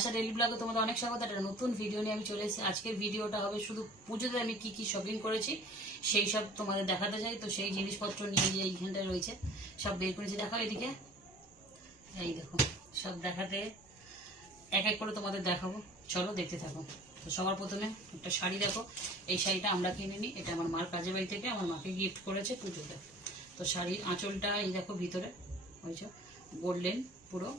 আশা daily ব্লগে তোমাদের অনেক স্বাগত, একটা নতুন ভিডিও নিয়ে আমি চলে এসেছি। আজকের ভিডিওটা হবে শুধু পুজোতে আমি কি কি শপিং করেছি, সেই সব তোমাদের দেখাতে চাই। তো সেই জিনিসপত্র নিয়ে যে এইখানটায় রয়েছে, সব বের করেছি। দেখো এদিকে। এই দেখো, সব দেখাতে এক এক করে তোমাদের দেখাবো। চলো দেখতে থাকো। তো সবার প্রথমে একটা শাড়ি দেখো। এই শাড়িটা আমরা কিনে নিই। এটা আমার মার কাজের বাড়ি থেকে আমার মাকে গিফট করেছে পুজোতে। তো শাড়ির আঁচলটা এই দেখো ভিতরে হয়েছে গোল্ডেন পুরো।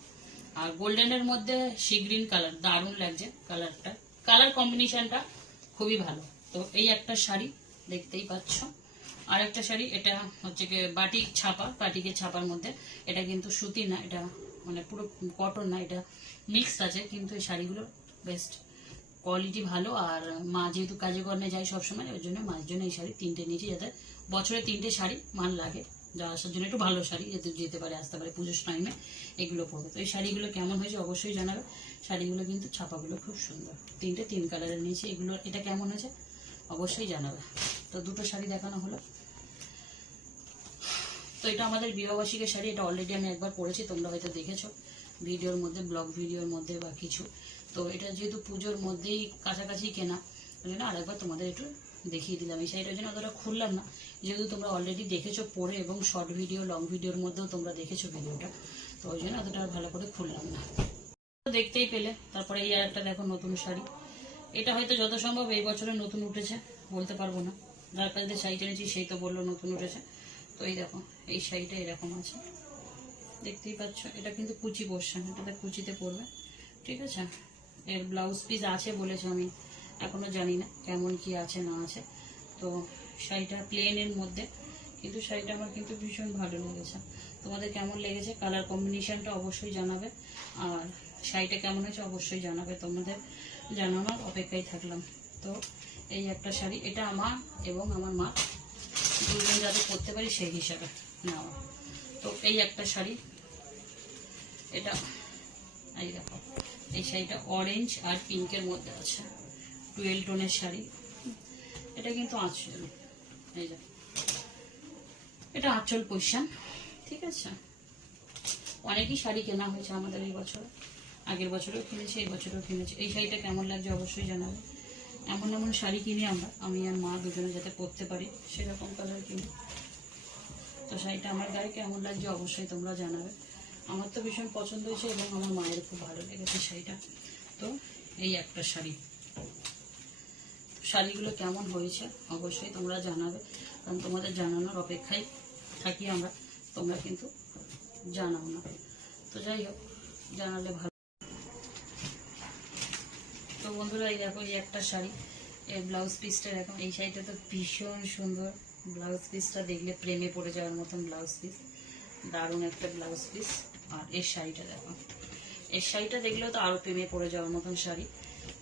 আর গোল্ডেনের মধ্যে সি গ্রিন কালার, দারুণ লাগছে কালারটা। কালার কম্বিনেশনটা খুবই ভালো। তো এই একটা শাড়ি দেখতেই পাচ্ছ। আর একটা শাড়ি, এটা হচ্ছে কি বাটিক ছাপা, বাটিকের ছাপার মধ্যে। এটা কিন্তু সুতি না, এটা মানে পুরো কটন না, এটা মিক্স আছে, কিন্তু এই শাড়িগুলো বেস্ট কোয়ালিটি ভালো, আর মা যেহেতু কাজে কর্মে যায় সবসময়, ওই জন্য মায়ের জন্য এই শাড়ি তিনটে নিয়েছি, যাতে বছরে তিনটে শাড়ি মান লাগে। যা আসার জন্য একটু ভালো শাড়ি যাতে যেতে পারে, আসতে পারে, পুজোর টাইমে এগুলো পরবে। তো এই শাড়িগুলো কেমন হয়েছে অবশ্যই জানাবে। শাড়িগুলো কিন্তু ছাপাগুলো খুব সুন্দর। তিনটে তিন কালারের নিয়েছি। এগুলো, এটা কেমন হয়েছে? অবশ্যই জানাবে। তো দুটো শাড়ি দেখানো হলো। তো এটা আমাদের বিবাহবার্ষিকের শাড়ি, এটা অলরেডি আমি একবার পরেছি, তোমরা হয়তো দেখেছ। ভিডিওর মধ্যে ব্লগ ভিডিওর মধ্যে বা কিছু। তো এটা যেহেতু পুজোর মধ্যেই কাছাকাছি কেনা, ওই জন্য আরেকবার তোমাদের একটু দেখিয়ে দিলাম। এই শাড়িটার জন্য অতটা খুললাম না, যেহেতু তোমরা অলরেডি দেখেছ পরে এবং শর্ট ভিডিও লং ভিডিওর মধ্যেও তোমরা দেখেছ ভিডিওটা তো ওই জন্য অতটা ভালো করে খুললাম না। দেখতেই পেলে, তারপরে এই আর একটা দেখো নতুন শাড়ি। এটা হয়তো যত সম্ভব এই বছরে নতুন উঠেছে, বলতে পারব না। যার কাছে দিয়ে শাড়িটা নিয়েছি সেই তো বলল নতুন উঠেছে। তো এই দেখো, এই শাড়িটা এরকম আছে। দেখতেই পাচ্ছ, এটা কিন্তু কুচি পোর্শন এটাতে কুচিতে পড়বে ঠিক আছে? এর ব্লাউজ পিস আছে বলেছে আমি। এখনও জানি না কেমন কি আছে, না আছে। তো শাড়িটা প্লেনের মধ্যে, কিন্তু শাড়িটা আমার কিন্তু ভীষণ ভালো লেগেছে। তোমাদের কেমন লেগেছে? কালার কম্বিনেশনটা অবশ্যই জানাবে। আর শাড়িটা কেমন হয়েছে অবশ্যই জানাবে তোমাদের। জানানোর অপেক্ষায় থাকলাম। তো এই একটা শাড়ি, এটা আমার এবং আমার মা দুজন যাতে করতে পারি সেই হিসাবে নেওয়া। তো এই একটা শাড়ি, এটা, এই দেখো, এই শাড়িটা অরেঞ্জ আর পিঙ্কের মধ্যে আছে। টুয়েলভ টোনের শাড়ি। এটা কিন্তু আঁচল। এই যে। এটা আঁচল পয়সান ঠিক আছে? অনেকই শাড়ি কেনা হয়েছে আমাদের এই বছর। আগের বছরও কিনেছি, এই বছরও কিনেছি। এই শাড়িটা কেমন লাগছে অবশ্যই জানাবে। এমন এমন শাড়ি কিনি আমরা, আমি আর মা দুজনে যাতে পরতে পারি, সেরকম কালার কিনি। তো শাড়িটা আমার গায়ে কেমন লাগছে অবশ্যই তোমরা জানাবে। আমার তো ভীষণ পছন্দ হয়েছে এবং আমার মায়ের খুব ভালো লেগেছে শাড়িটা। তো এই একটা শাড়ি। শাড়িগুলো কেমন হয়েছে, অবশ্যই তোমরা জানাবে। কারণ তোমাদের জানানোর অপেক্ষায় থাকি আমরা, তোমরা কিন্তু জানাও না। তো যাই হোক, জানালে ভালো। তো বন্ধুরা, এই দেখো এই একটা শাড়ি এর ব্লাউজ পিসটা দেখো, এই শাড়িটা তো ভীষণ সুন্দর। ব্লাউজ পিসটা দেখলে প্রেমে পড়ে যাওয়ার মতন ব্লাউজ পিস। দারুণ একটা ব্লাউজ পিস। আর এর শাড়িটা দেখো এর শাড়িটা দেখলেও তো আরও প্রেমে পড়ে যাওয়ার মতন শাড়ি।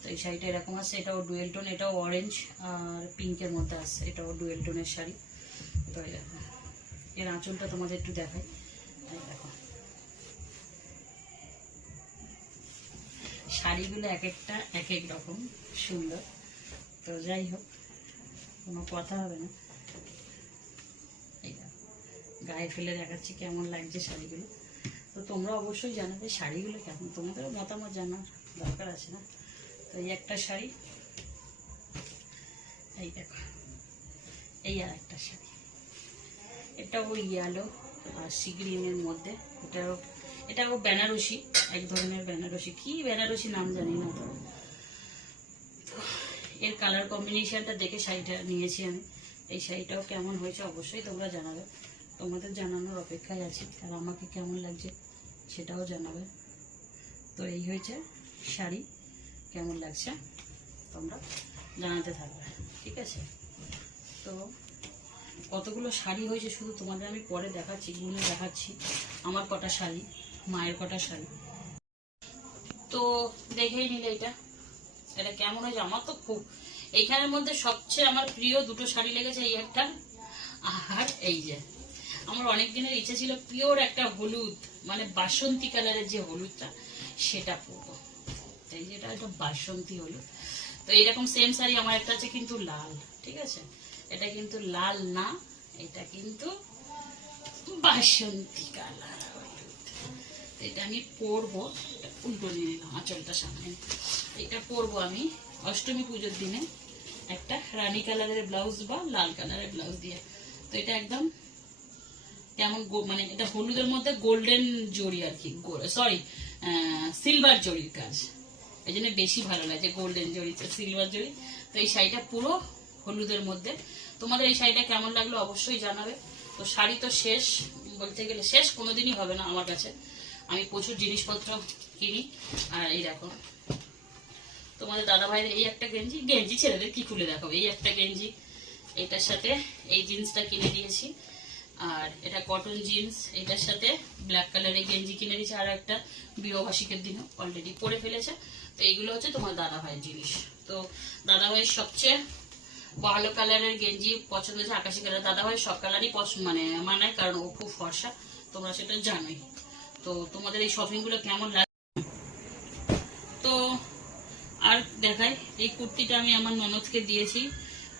তো এই শাড়িটা এরকম আছে, এটাও ডুয়েল এটাও অরেঞ্জ আর পিঙ্কের মধ্যে আছে, এটাও ডুয়েল টোনের শাড়ি। তো এর আঁচলটা তোমাদের একটু দেখাই। দেখো। শাড়িগুলো এক একটা, এক এক রকম, সুন্দর। তো যাই হোক, কোনো কথা হবে না। গায়ে ফেলে দেখাচ্ছি কেমন লাগছে শাড়িগুলো। তো তোমরা অবশ্যই জানাবে শাড়িগুলো কেমন, তোমাদেরও মতামত জানার দরকার আছে না? এই একটা শাড়ি, এই দেখো, এই আর একটা শাড়ি। এটাও ইয়ালো সি গ্রিনের মধ্যে। এটাও এটাও বেনারসি, এক ধরনের বেনারসি। কি বেনারসি নাম জানি না তো। এর কালার কম্বিনেশনটা দেখে শাড়িটা নিয়েছি আমি। এই শাড়িটাও কেমন হয়েছে অবশ্যই তোমরা জানাবে। তোমাদের জানানোর অপেক্ষায় আছি, আর আমাকে কেমন লাগছে সেটাও জানাবে। তো এই হয়েছে শাড়ি। কেমন লাগছে? তোমরা জানাতে থাকবে, ঠিক আছে? তো কতগুলো শাড়ি হয়েছে শুধু তোমাদের আমি পরে দেখাচ্ছি, গুনে দেখাচ্ছি। আমার কটা শাড়ি, মায়ের কটা শাড়ি। তো দেখেই নিলে এটা। এটা কেমন হয়েছে? আমার তো খুব এইখানের মধ্যে সবচেয়ে আমার প্রিয় দুটো শাড়ি লেগেছে, এই একটা আর এই যে। আমার অনেক দিনের ইচ্ছে ছিল পিওর একটা হলুদ মানে বাসন্তী কালারের যে হলুদটা, সেটা পরবো। এই যেটা একটা বাসন্তী হলুদ তো এইরকম সেম শাড়ি আমার একটা আছে কিন্তু লাল, ঠিক আছে? এটা কিন্তু লাল না, এটা কিন্তু বাসন্তী কালার। এটা আমি পরবো উল্টো নিয়ে নিলাম আঁচলটা সামনে। এটা পরবো আমি অষ্টমী পুজোর দিনে একটা রানী কালারের ব্লাউজ বা লাল কালারের ব্লাউজ দিয়ে। তো এটা একদম কেমন মানে এটা হলুদের মধ্যে গোল্ডেন জড়ি আর কি সরি সিলভার জড়ির কাজ। এই জন্য বেশি ভালো লাগছে গোল্ডেন জড়ি সিলভার জড়ি তো এই শাড়িটা পুরো হলুদের মধ্যে। তোমাদের এই শাড়িটা কেমন লাগল অবশ্যই জানাবে। তো শাড়ি তো শেষ, বলতে গেলে শেষ কোনোদিনই হবে না আমার কাছে। আমি প্রচুর জিনিসপত্র কিনি, আর এই দেখো। তোমাদের দাদা ভাইয়ের এই একটা গেঞ্জি গেঞ্জি ছেলেদের কি খুলে দেখো এই একটা গেঞ্জি, এটার সাথে এই জিন্সটা কিনে দিয়েছি। আর এটা কটন জিন্স, এটার সাথে ব্ল্যাক কালারের গেঞ্জি কিনে দিয়েছে। আর একটা বিবাহবার্ষিকের দিনও অলরেডি পরে ফেলেছে। তো এইগুলো হচ্ছে তোমার দাদা ভাইয়ের জিনিস। তো দাদা ভাইয়ের সবচেয়ে ভালো কালারের গেঞ্জি পছন্দ হচ্ছে আকাশি কালার। দাদা ভাইয়ের সব কালারই পছন্দ মানে মানায়, কারণ ও খুব ফর্সা। তোমরা সেটা জানোই। তো তোমাদের এই শপিংগুলো কেমন লাগে তো আর দেখাই, এই কুর্তিটা আমি আমার ননদকে দিয়েছি।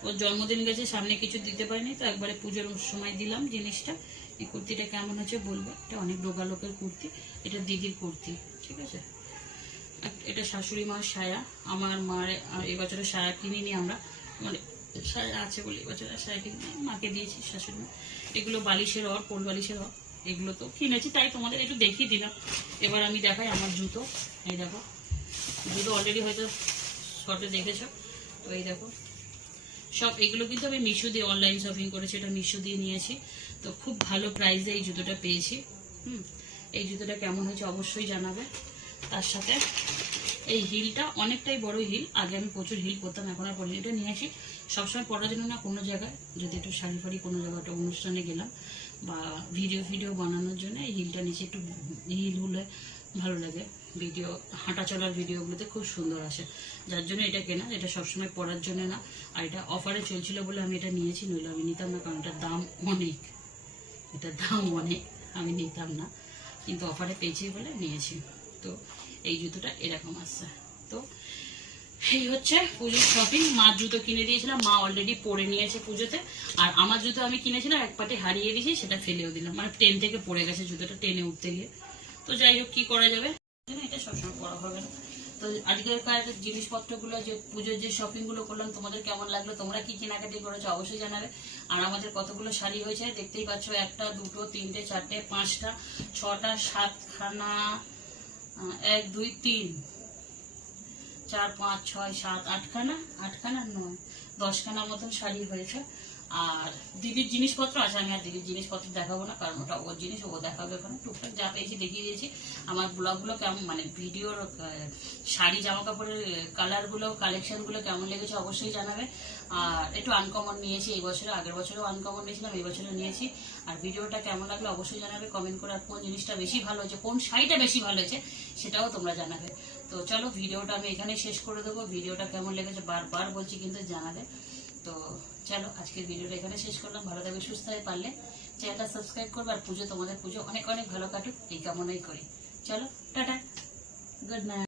ওর জন্মদিন গেছে, সামনে কিছু দিতে পারিনি, তো একবারে পুজোর সময় দিলাম জিনিসটা। এই কুর্তিটা কেমন হচ্ছে বলব, এটা অনেক ডোগা লোকের কুর্তি, এটা দিদির কুর্তি, ঠিক আছে? এটা শাশুড়ি মার সায়া, আমার মার এবছরে সায়া কিনিনি আমরা। মানে সায়া আছে বলে এবছরে সায়া কিনি মাকে দিয়েছি শাশুড়ি মা। এগুলো বালিশের অর পোল বালিশের অর, এগুলো তো কিনেছি, তাই তোমাদের একটু দেখিয়ে দিলাম। এবার আমি দেখাই আমার জুতো। এই দেখো, জুতো অলরেডি হয়তো শর্টে দেখেছ। তো এই দেখো, সব এগুলো কিন্তু আমি মিশো দিয়ে অনলাইন শপিং করেছি এটা মিশো দিয়ে নিয়েছি। তো খুব ভালো প্রাইসে এই জুতোটা পেয়েছি। হুম, এই জুতোটা কেমন হয়েছে অবশ্যই জানাবে। তার সাথে। এই হিলটা অনেকটাই বড় হিল। আগে আমি প্রচুর হিল করতাম, এখন আর পরিনি এটা নিয়ে আসি। সবসময় পরার জন্য না কোনো জায়গায়, যদি একটু শাড়ি ফাড়ি কোনো জায়গায় একটা অনুষ্ঠানে গেলাম বা ভিডিও ভিডিও বানানোর জন্য, এই হিলটা নিচে একটু হিল হলে ভালো লাগে। ভিডিও হাঁটা চলার ভিডিওগুলোতে খুব সুন্দর আসে। যার জন্য এটা কেনা, এটা সবসময় পরার জন্য না। আর এটা অফারে চলছিল বলে আমি এটা নিয়েছি, নইলে আমি নিতাম না, কারণ এটার দাম অনেক। এটার দাম অনেক, আমি নিতাম না। কিন্তু অফারে পেয়েছি বলে নিয়েছি। তো এই জুতোটা এরকম আসছে তো এই হচ্ছে পুজোর শপিং মার জুতো কিনে দিয়েছিলাম মা অলরেডি পরে নিয়েছে পুজোতে। আর আমার জুতো আমি কিনেছিলাম, এক পাটে হারিয়ে দিয়েছি, সেটা ফেলেও দিলাম। মানে ট্রেন থেকে পড়ে গেছে জুতোটা টেনে উঠতে গিয়ে। তো যাই হোক, কি করা যাবে? এটা সবসময় পড়া হবে না। তো আজকেরকার জিনিসপত্রগুলো, যে পুজোর যে শপিংগুলো করলাম, তোমাদের কেমন লাগল? তোমরা কি কেনাকাটি করেছ, অবশ্যই জানাবে। আর আমাদের কতগুলো শাড়ি হয়েছে, দেখতেই পাচ্ছ, একটা, দুটো, তিনটে, চারটে, পাঁচটা, ছটা, সাতখানা এক দুই তিন। চার পাঁচ ছয় সাত আটখানা আটখানা নয়। দশখানা মতন শাড়ি হয়েছে। আর দিদির জিনিসপত্র আছে আমি আর দিদির জিনিসপত্র দেখাবো না, কারণ ওটা ওর জিনিস, ও দেখাবে ওখানে। টুকটাক যা পেয়েছি দেখিয়ে দিয়েছি। আমার ব্লগগুলো কেমন মানে ভিডিওর শাড়ি জামা কাপড়ের কালারগুলো কালেকশনগুলো কেমন লেগেছে অবশ্যই জানাবে। আর একটু আনকমন নিয়েছি, এই বছরে, আগের বছরেও আনকমন নিয়েছিলাম, এই বছরও নিয়েছি। আর ভিডিওটা কেমন লাগল অবশ্যই জানাবে কমেন্ট করে আর কোন জিনিসটা বেশি ভালো হয়েছে, কোন শাড়িটা বেশি ভালো হয়েছে, সেটাও তোমরা জানাবে। তো চলো, ভিডিওটা আমি এখানে শেষ করে দেবো, ভিডিওটা কেমন লেগেছে, বারবার বলছি কিন্তু জানাবে। তো চলো, আজকের ভিডিওটা এখানে শেষ করলাম। ভালো থাকবে, সুস্থ হয়ে পারলে চ্যানেলটা সাবস্ক্রাইব করব, আর পুজো তোমাদের পুজো অনেক অনেক ভালো কাটুক। এই কামনাই করি। চলো, টাটা। Good night